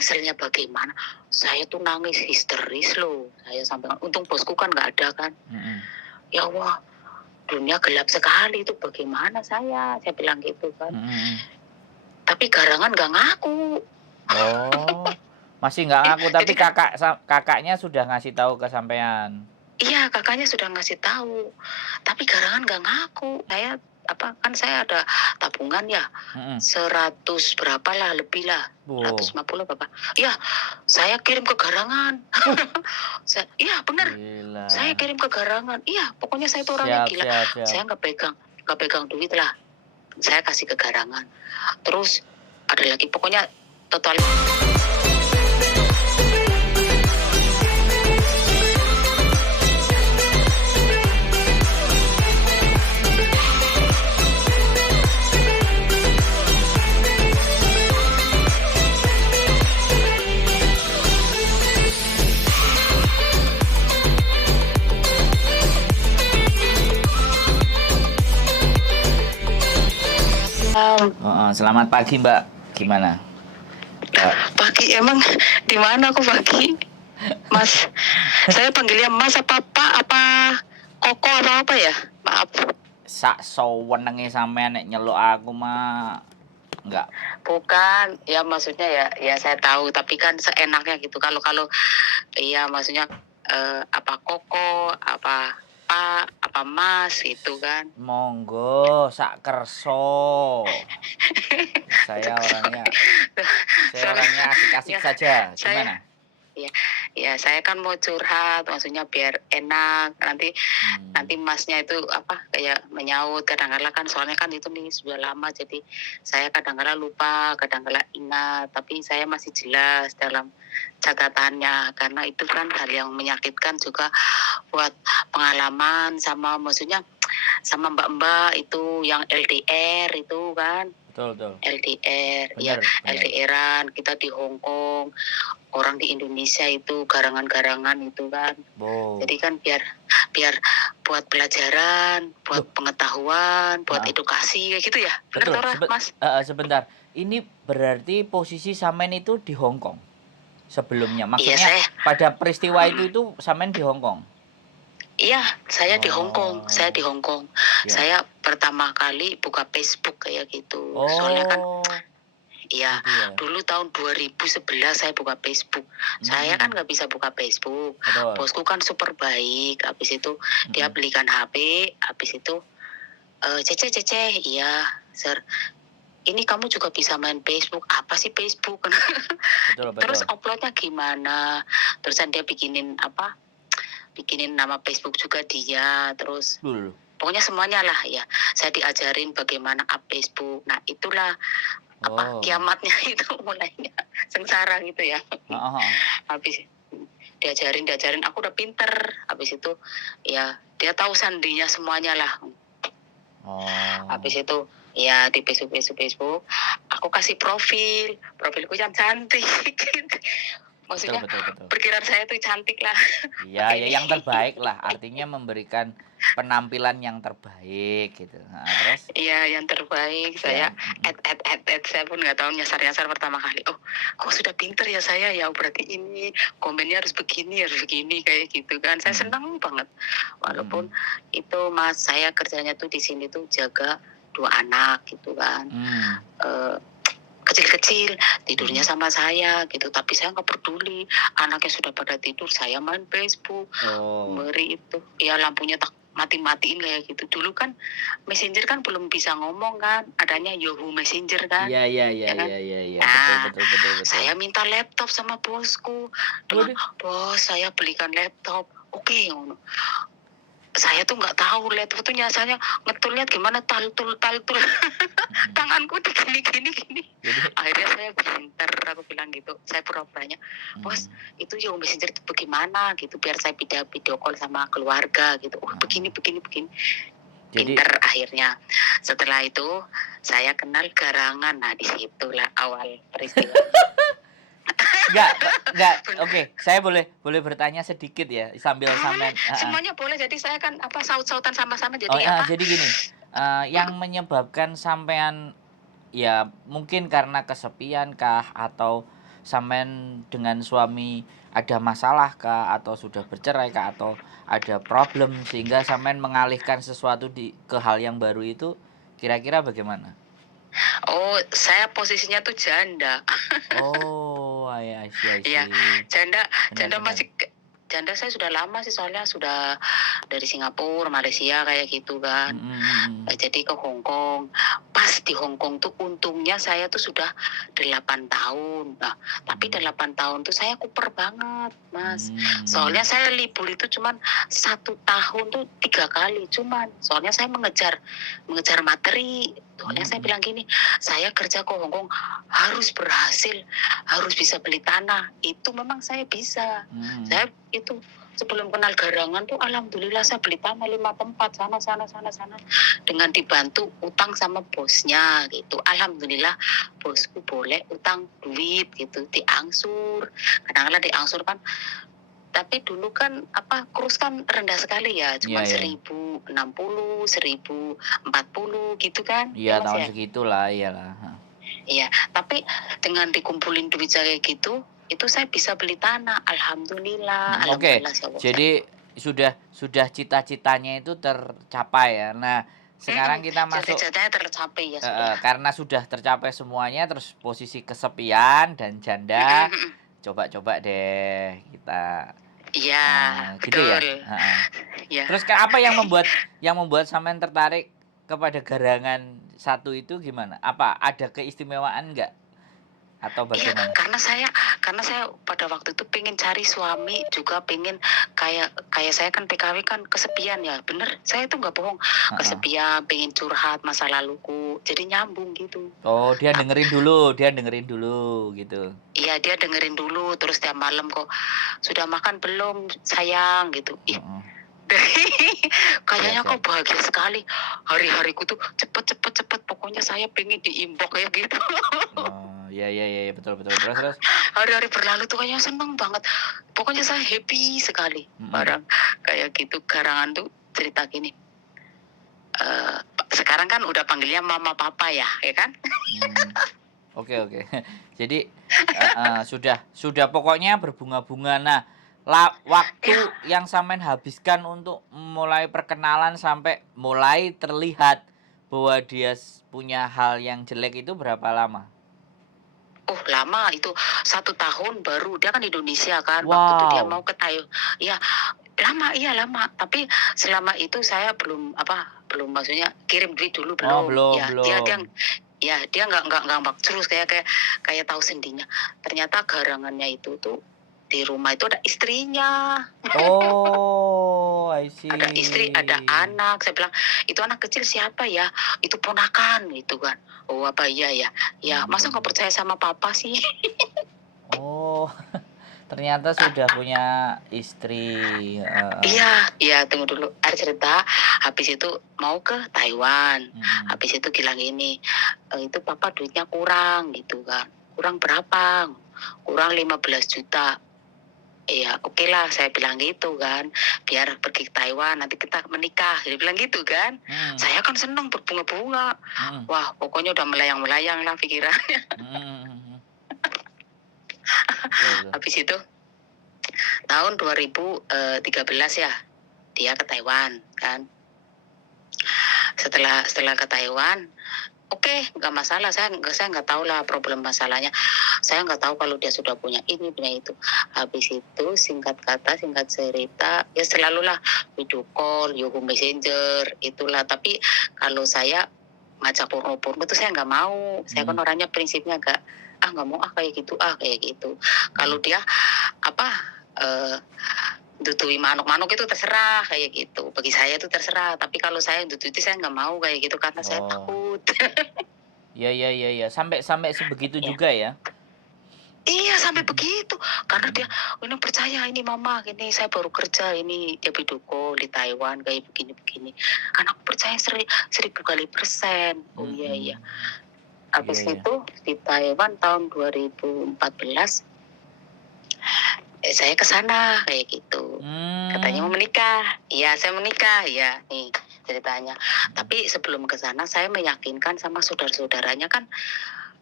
nyeselnya bagaimana, saya tuh nangis histeris loh. Saya sampai untung bosku kan nggak ada kan. Ya Allah, dunia gelap sekali itu bagaimana saya bilang gitu kan. Tapi Garangan nggak ngaku. Oh, masih nggak ngaku tapi Jadi kan, kakaknya sudah ngasih tahu ke sampean? iya kakaknya sudah ngasih tahu, tapi Garangan nggak ngaku. Saya ada tabungan ya, 100 berapa lah lebih lah, Wow. 150 berapa. Ya, saya kirim ke Garangan. Iya benar, Gila. saya kirim ke Garangan. Iya, pokoknya saya itu orangnya gila. Siap. Saya nggak pegang duit lah. Saya kasih ke Garangan. Terus ada lagi, pokoknya total. Selamat pagi Mbak, gimana? Pagi emang di mana aku pagi? Mas, saya panggilnya Mas apa Pak apa Koko apa ya? Maaf. Sak sewenenge sampean nek nyeluk aku mah enggak. Bukan, ya maksudnya ya saya tahu, tapi kan seenaknya gitu. Kalau iya maksudnya apa Koko, apa Pak, apa Mas itu kan. Monggo, sak kerso. Saya orangnya asik-asik saja. Gimana? Ya saya kan mau curhat, maksudnya biar enak. Nanti Masnya itu kayak menyaut kadang-kala kan, soalnya kan itu nih sudah lama, jadi saya kadang-kala lupa, kadang-kala ingat, tapi saya masih jelas dalam catatannya, karena itu kan hal yang menyakitkan juga buat pengalaman sama maksudnya sama mbak-mbak itu yang LDR itu kan. Betul. LDR, bener. LDRan kita di Hong Kong, orang di Indonesia itu garangan-garangan itu kan. Jadi kan biar buat pelajaran, buat pengetahuan, buat edukasi kayak gitu ya. Betul. Mas? Sebentar. Ini berarti posisi Samen itu di Hong Kong sebelumnya. Maksudnya pada peristiwa itu Samen di Hong Kong. Iya, saya di Hong Kong. Saya pertama kali buka Facebook kayak gitu. Soalnya kan dulu tahun 2011 saya buka Facebook. Saya kan nggak bisa buka Facebook. Betul. Bosku kan super baik. Habis itu dia belikan HP. Habis itu Cece, iya, Sir. Ini kamu juga bisa main Facebook. Apa sih Facebook? Betul. Terus uploadnya gimana? Terusan dia bikinin nama Facebook juga dia. Terus pokoknya semuanya lah ya. Saya diajarin bagaimana up Facebook. Nah itulah kiamatnya itu mulainya sengsara gitu ya. Habis diajarin aku udah pinter. Habis itu ya dia tahu sandinya semuanya lah. Habis itu ya di Facebook aku kasih profilku yang cantik. Maksudnya betul. Perkiraan saya tuh cantik lah. Iya, ya yang terbaik lah. Artinya memberikan penampilan yang terbaik gitu. Nah, terus? Iya, yang terbaik. Saya saya pun nggak tahu nyasar pertama kali. Oh, kok sudah pinter ya saya ya. Berarti ini komennya harus begini kayak gitu kan. Saya senang banget. Walaupun itu Mas, saya kerjanya tuh di sini tuh jaga 2 anak gitu kan. Kecil-kecil tidurnya sama saya gitu, tapi saya nggak peduli, anaknya sudah pada tidur, saya main Facebook. Ngeri itu ya, lampunya tak mati-matiin kayak gitu. Dulu kan Messenger kan belum bisa ngomong kan, adanya Yahoo Messenger kan. Iya. Nah, betul. Saya minta laptop sama bosku. Bos, saya belikan laptop. Oke. Saya tuh nggak tahu laptop tuh nyasanya ngetulnya gimana, taltul tanganku tuh gini. Akhirnya saya pinter, aku bilang gitu. Saya pura-puranya, bos itu Yahoo Messenger itu bagaimana gitu, biar saya video call sama keluarga gitu. Begini. Pinter akhirnya. Setelah itu saya kenal Garangan. Nah disitulah awal peristiwa. Enggak. Oke, saya boleh bertanya sedikit ya sambil sampean. Semuanya boleh. Jadi saya kan saut-sautan sama-sama jadi jadi gini. Yang menyebabkan sampean ya mungkin karena kesepian kah atau sampean dengan suami ada masalah kah atau sudah bercerai kah atau ada problem sehingga sampean mengalihkan sesuatu ke hal yang baru itu kira-kira bagaimana? Oh, saya posisinya tuh janda. Oh, I see. Iya, janda Benar. masih janda saya sudah lama sih, soalnya sudah dari Singapura, Malaysia kayak gitu kan. Jadi ke Hong Kong. Pas di Hong Kong tuh untungnya saya tuh sudah 8 tahun. Nah, tapi 8 tahun tuh saya kuper banget, Mas. Soalnya saya libur itu cuman 1 tahun tuh 3 kali cuman. Soalnya saya mengejar materi. Soalnya saya bilang gini, saya kerja ke Hong Kong harus berhasil, harus bisa beli tanah. Itu memang saya bisa. Saya itu sebelum kenal garangan tuh alhamdulillah saya beli tanah 5 tempat sana dengan dibantu utang sama bosnya gitu. Alhamdulillah bosku boleh utang duit gitu, diangsur. Kadang-kadang diangsur kan, tapi dulu kan kurs kan rendah sekali ya, cuma 1.060, 1.040 gitu kan. Iya, tahun segitulah, iyalah. Iya, tapi dengan dikumpulin duit kayak gitu, itu saya bisa beli tanah. Alhamdulillah. Oke. Jadi sudah cita-citanya itu tercapai ya. Nah, sekarang kita masuk cita-citanya tercapai ya sudah. Karena sudah tercapai semuanya, terus posisi kesepian dan janda. Coba-coba deh kita. Iya, gitu ya. Ya. Terus apa yang membuat sampean tertarik kepada garangan satu itu gimana? Apa ada keistimewaan enggak? Atau bagaimana? Iya, karena saya pada waktu itu pengen cari suami, juga pengen kayak saya kan PKW kan kesepian ya, bener, saya itu nggak bohong, kesepian, pengen curhat masa laluku, jadi nyambung gitu. Oh, dia dengerin dulu gitu. Iya, dia dengerin dulu, terus tiap malam kok, sudah makan belum sayang gitu. Kayaknya kok bahagia sekali, hari-hariku tuh cepet, pokoknya saya pengen diimbok kayak gitu. Iya, betul. Terus hari-hari berlalu tuh kayaknya seneng banget. Pokoknya saya happy sekali. Barang kayak gitu. Garangan tuh cerita gini. Sekarang kan udah panggilnya mama papa ya kan? Oke. Jadi sudah pokoknya berbunga-bunga. Nah, waktu yang sampean habiskan untuk mulai perkenalan sampai mulai terlihat bahwa dia punya hal yang jelek itu berapa lama? Oh, lama itu 1 tahun baru. Dia kan Indonesia kan. Wow. Waktu itu dia mau ke Thailand. Ya, lama. Tapi selama itu saya belum maksudnya kirim duit dulu belum. Oh, belum. Dia nggak terus kayak tahu sendinya. Ternyata garangannya itu tuh di rumah itu ada istrinya. Oh, I see. Ada istri, ada anak. Saya bilang, itu anak kecil siapa ya? Itu ponakan gitu kan. Oh, apa iya ya? Ya, masa nggak percaya sama papa sih? Oh, ternyata sudah punya istri. Iya, tunggu dulu. Ada cerita, habis itu mau ke Taiwan. Habis itu bilang ini, itu papa duitnya kurang gitu kan. Kurang berapa? Kurang 15 juta. Iya, oke lah, saya bilang gitu kan. Biar pergi ke Taiwan, nanti kita menikah. Dia bilang gitu kan. Saya kan senang berbunga-bunga. Wah, pokoknya udah melayang-melayang lah pikirannya. Habis itu, tahun 2013 ya, dia ke Taiwan kan. Setelah ke Taiwan, oke, nggak masalah. Saya nggak tahu lah problem masalahnya. Saya nggak tahu kalau dia sudah punya ini, punya itu. Habis itu singkat cerita, ya selalulah video call, Yahoo Messenger, itulah. Tapi kalau saya ngajak porno itu saya nggak mau. Saya kan orangnya prinsipnya nggak mau kayak gitu. Kalau dia dutui manuk itu terserah kayak gitu. Bagi saya itu terserah. Tapi kalau saya dutui itu saya nggak mau kayak gitu karena saya takut. Iya. Sampai sebegitu juga ya? Iya, sampai begitu. Karena dia, ini percaya ini mama, ini saya baru kerja, ini dia video call di Taiwan kayak begini. Kan aku percaya 1.000 kali persen. Oh iya. Habis itu di Taiwan tahun 2014, saya ke sana kayak gitu. Katanya mau menikah. Iya, saya menikah. Ya, nih ceritanya. Tapi sebelum ke sana saya meyakinkan sama saudara-saudaranya kan,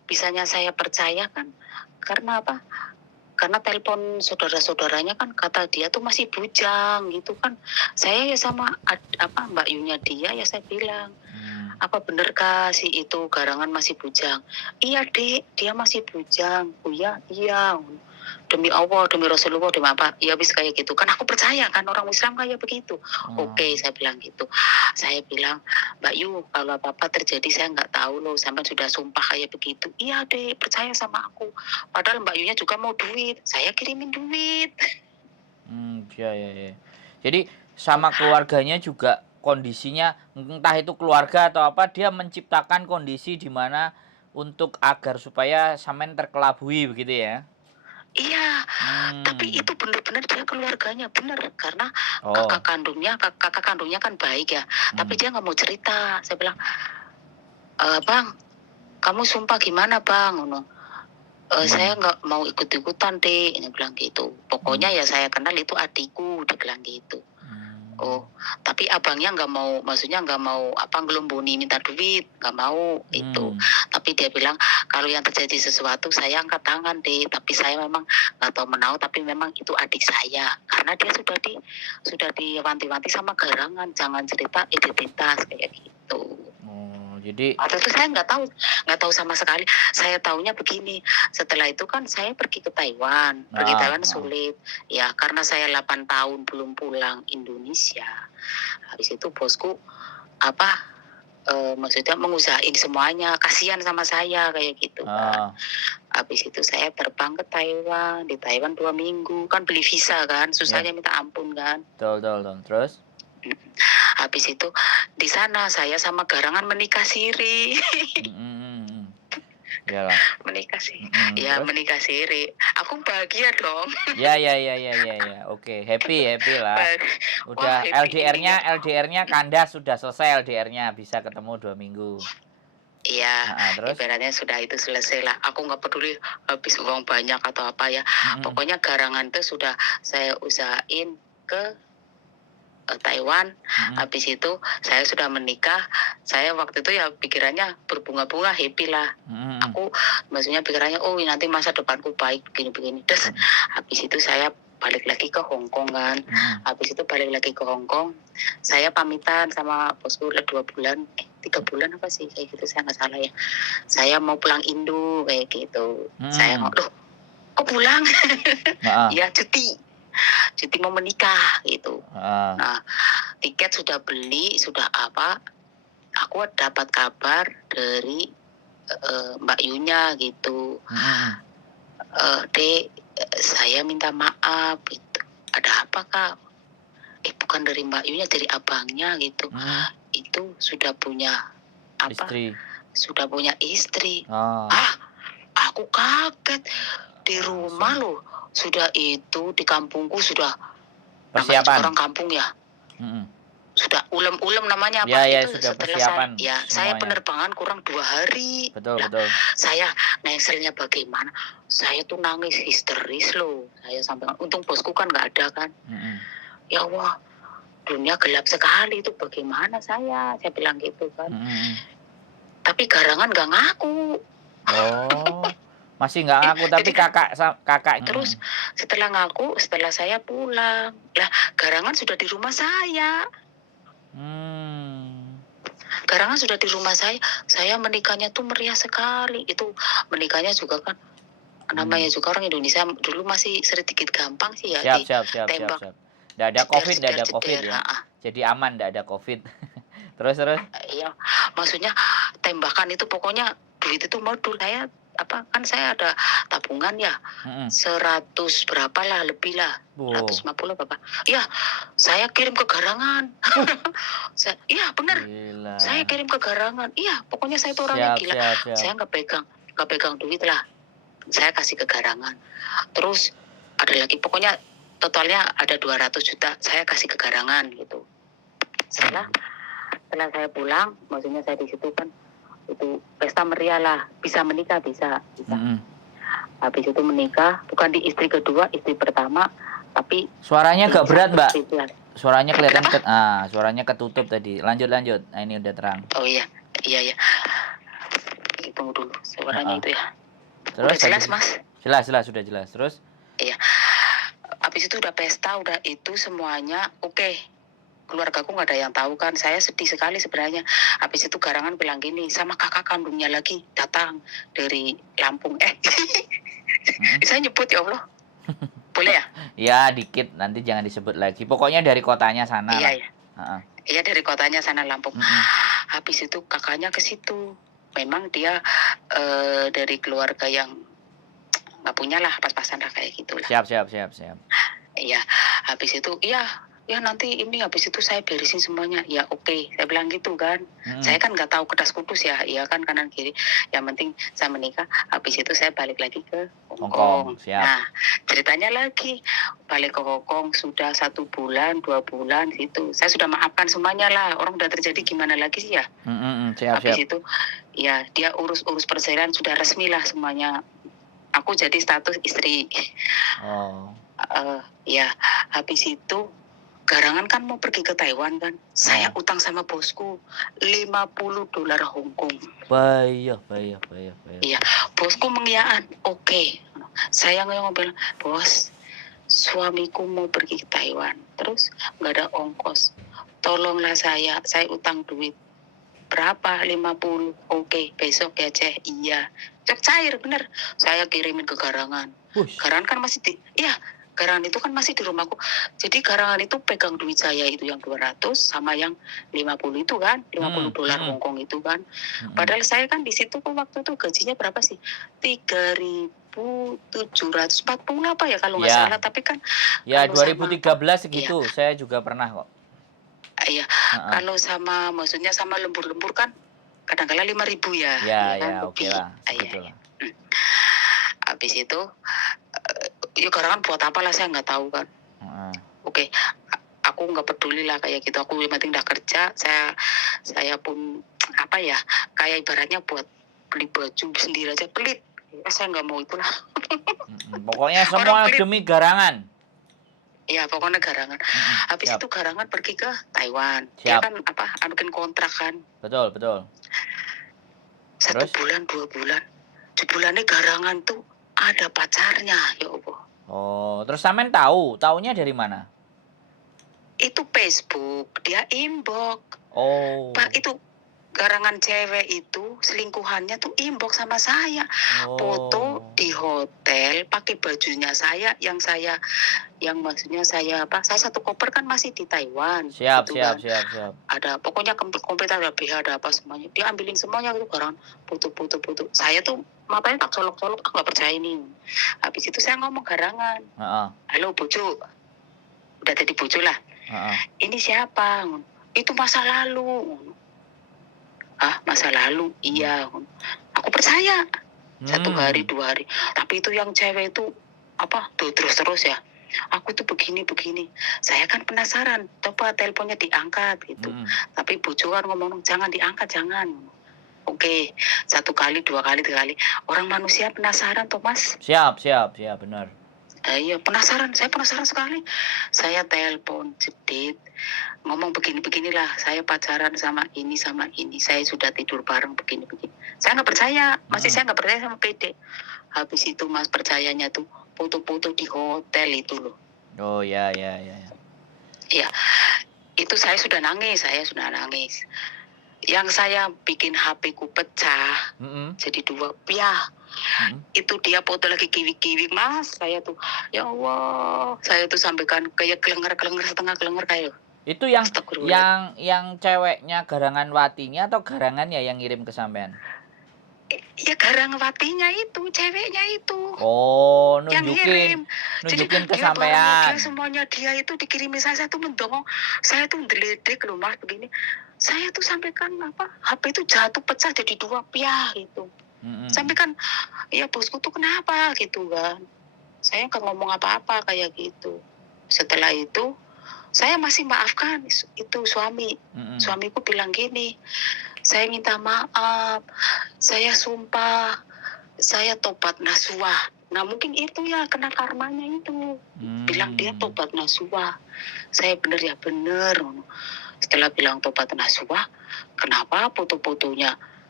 bisanya saya percaya kan karena apa? Karena telepon saudara-saudaranya kan kata dia tuh masih bujang gitu kan. Saya ya sama Mbak Yunya dia ya saya bilang, apa bener kah si itu Garangan masih bujang? Iya dek, dia masih bujang. Oh ya, iya. Demi Allah, demi Rasulullah, demi apa? Ya habis kayak gitu. Kan aku percaya kan orang Islam kayak begitu. Oke, saya bilang gitu. Saya bilang, Mbak Yu, kalau apa-apa terjadi saya nggak tahu loh. Sampai sudah sumpah kayak begitu. Iya deh, percaya sama aku. Padahal Mbak Yunya juga mau duit. Saya kirimin duit. Ya. Jadi sama keluarganya juga kondisinya, entah itu keluarga atau apa, dia menciptakan kondisi di mana untuk agar supaya sampean terkelabui begitu ya? Iya, tapi itu benar-benar dia keluarganya benar karena kakak kandungnya kan baik ya, tapi dia nggak mau cerita. Saya bilang, Bang, kamu sumpah gimana Bang? Saya nggak mau ikut-ikutan deh, ini bilang gitu. Pokoknya ya saya kenal itu adikku, dia bilang gitu. Oh, tapi abangnya nggak mau, maksudnya nggak mau ngelumbuni minta duit, nggak mau itu. Tapi dia bilang kalau yang terjadi sesuatu saya angkat tangan deh, tapi saya memang nggak tahu menau, tapi memang itu adik saya karena dia sudah diwanti-wanti sama Garangan jangan cerita identitas kayak gitu. Jadi waktu itu saya nggak tahu sama sekali. Saya taunya begini, setelah itu kan saya pergi ke Taiwan. Sulit ya karena saya 8 tahun belum pulang Indonesia. Habis itu bosku maksudnya mengusahain semuanya, kasihan sama saya kayak gitu kan. Habis itu saya terbang ke Taiwan, di Taiwan 2 minggu kan beli visa kan, susahnya minta ampun kan. Betul. Terus? Habis itu di sana saya sama Garangan menikah siri. Iyalah. Menikah siri. Aku bahagia dong. Ya. Oke, happy lah. Udah LDR-nya kandas, sudah selesai LDR-nya, bisa ketemu 2 minggu. Iya, ibaratnya sudah itu selesai lah. Aku nggak peduli habis uang banyak atau apa ya. Pokoknya Garangan tuh sudah saya usahain ke Taiwan. Habis itu saya sudah menikah. Saya waktu itu ya pikirannya berbunga-bunga, happy lah. Aku maksudnya pikirannya nanti masa depanku baik begini-begini. Terus habis itu saya balik lagi ke Hong Kong kan. Habis itu balik lagi ke Hong Kong. Saya pamitan sama bosku 2 bulan, 3 bulan apa sih kayak gitu, saya nggak salah ya. Saya mau pulang Indo kayak gitu. Saya mau, kok pulang? Ya cuti mau menikah gitu. Nah, tiket sudah beli, sudah apa? Aku dapat kabar dari Mbak Yunya gitu. Dek, saya minta maaf gitu. Ada apa Kak? Bukan dari Mbak Yunya, dari abangnya gitu. Itu sudah punya istri. Sudah punya istri. Aku kaget. Di rumah loh. Sudah itu di kampungku sudah persiapan. Orang kampung ya. Sudah ulem-ulem namanya apa itu sudah setelah persiapan. Saya penerbangan kurang 2 hari. Betul. Saya nengselnya bagaimana? Saya tuh nangis histeris loh. Saya sampai untung bosku kan nggak ada kan. Ya Allah, dunia gelap sekali itu, bagaimana saya bilang gitu kan. Tapi Garangan nggak ngaku. Masih nggak ngaku, tapi kakak. Terus setelah ngaku, setelah saya pulang, lah Garangan sudah di rumah saya. Garangan sudah di rumah saya. Saya menikahnya tuh meriah sekali. Itu menikahnya juga kan, namanya juga orang Indonesia dulu masih sedikit gampang sih ya. Siap. Nggak ada COVID ya. Jadi aman, nggak ada COVID. Terus. Iya, maksudnya tembakan itu pokoknya duit itu modul. Saya ada tabungan ya, 100 berapa lah, lebih lah, 150 berapa. Ya, saya kirim ke Garangan. Iya benar, saya kirim ke Garangan. Iya, pokoknya saya itu orangnya gila. Saya nggak pegang duit lah, saya kasih ke Garangan. Terus ada lagi, pokoknya totalnya ada 200 juta, saya kasih ke Garangan gitu. Setelah saya pulang, maksudnya saya di situ kan, itu pesta meriah lah, bisa menikah bisa. Habis itu menikah, bukan di istri kedua, istri pertama, tapi suaranya agak berat Mbak. Suaranya kelihatan suaranya ketutup tadi. Lanjut. Nah ini udah terang. Oh iya. Gitu. tunggu dulu suaranya itu ya. Terus udah jelas Mas? Jelas, sudah jelas. Terus? Iya. Habis itu udah pesta, udah itu semuanya oke. Keluargaku nggak ada yang tahu kan. Saya sedih sekali sebenarnya. Habis itu Garangan bilang gini, sama kakak kandungnya lagi datang dari Lampung. Saya nyebut ya Allah. Boleh ya? Ya dikit, nanti jangan disebut lagi. Pokoknya dari kotanya sana lah. Iya dari kotanya sana Lampung. Habis itu kakaknya ke situ. Memang dia dari keluarga yang nggak punya lah, pas-pasan lah kayak gitulah. Siap. Iya, habis itu ya nanti ini habis itu saya beresin semuanya. Ya oke, saya bilang gitu kan. Saya kan nggak tahu kedas kudus ya, iya kan kanan kiri. Yang penting saya menikah, habis itu saya balik lagi ke Hongkong. Siap. Nah, ceritanya lagi balik ke Hongkong sudah 1 bulan, 2 bulan gitu. Saya sudah maafkan semuanya lah. Orang udah terjadi gimana lagi sih ya. Habis itu ya dia urus persalinan sudah resmi lah semuanya. Aku jadi status istri. Ya habis itu Garangan kan mau pergi ke Taiwan kan. Saya utang sama bosku $50 Hongkong. Bayar. Iya, bosku mengiyakan. Oke. Saya ngomong, bos, suamiku mau pergi ke Taiwan. Terus nggak ada ongkos. Tolonglah saya utang duit. Berapa? 50. Oke, besok ya Ceh. Iya. Cek cair bener. Saya kirimin ke Garangan. Garangan kan masih Garangan itu kan masih di rumahku. Jadi Garangan itu pegang duit saya itu yang 200 sama yang 50 itu kan, $50 Hongkong itu kan. Padahal saya kan di situ waktu itu gajinya berapa sih? 3.740 apa ya kalau nggak salah. Tapi kan ya 2013 segitu. Saya juga pernah kok. Iya. Kalau maksudnya sama lembur-lembur kan kadang-kala 5.000 ya. Ya oke lah. Habis itu ya Garangan buat apa lah saya nggak tahu kan. Oke, aku nggak peduli lah kayak gitu. Aku yang penting udah kerja. Saya pun apa ya, kayak ibaratnya buat beli baju sendiri aja pelit. Saya nggak mau itulah. Pokoknya semua demi Garangan. Iya, pokoknya Garangan. Habis itu Garangan pergi ke Taiwan. Dia kan bikin kontrak kan. Betul. 1 bulan, 2 bulan. Sebulannya Garangan tuh ada pacarnya, ya Allah. Terus sampean taunya dari mana? Itu Facebook, dia inbox. Pak, itu Garangan cewek itu selingkuhannya tuh inbox sama saya. Foto di hotel pakai bajunya saya yang maksudnya saya satu koper kan masih di Taiwan. Siap. Ada pokoknya komplit ada BH ada apa semuanya. Dia ambilin semuanya itu Garangan foto. Saya tuh matanya tak colok-colok, aku nggak percaya ini. Habis itu saya ngomong Garangan. Halo bojo. Udah jadi bojo lah. Ini siapa? Itu masa lalu. Masa lalu? Iya. Aku percaya. 1 hari 2 hari. Tapi itu yang cewek itu tuh terus ya. Aku tuh begini. Saya kan penasaran. Coba teleponnya diangkat gitu. Tapi bojo kan ngomong jangan diangkat, jangan. Oke, 1 kali, 2 kali, 3 kali. Orang manusia penasaran, Thomas. Siap, benar. Iya, saya penasaran sekali. Saya telepon, jedit, ngomong beginilah. Saya pacaran sama ini. Saya sudah tidur bareng begini. Saya nggak percaya, saya nggak percaya sama PD. Habis itu Mas percayanya tuh foto-foto di hotel itu loh. Ya. Iya, itu saya sudah nangis. Yang saya bikin HP ku pecah, jadi 2 piah. Itu dia foto lagi kiwi-kiwi Mas. Saya tuh, ya Allah, saya tuh sampaikan kayak kelenger setengah kelenger kayak. Itu yang ceweknya Garangan Watinya atau Garangannya yang ngirim ke sampean? Ya Garangan Watinya itu, ceweknya itu. Nunjukin ke sampean. Semuanya dia itu dikirimi saya tuh mendongong. Saya tuh ndeledek loh Mas begini. Saya tuh sampaikan HP itu jatuh pecah jadi 2 piah gitu. Sampai kan ya bosku tuh kenapa gitu kan. Saya nggak ngomong apa-apa kayak gitu. Setelah itu saya masih maafkan itu suami. Suamiku bilang gini, saya minta maaf, saya sumpah, saya tobat nasuha. Nah mungkin itu ya kena karmanya itu. Bilang dia tobat nasuha. Saya bener. Setelah bilang tobat nasuha, kenapa foto-fotonya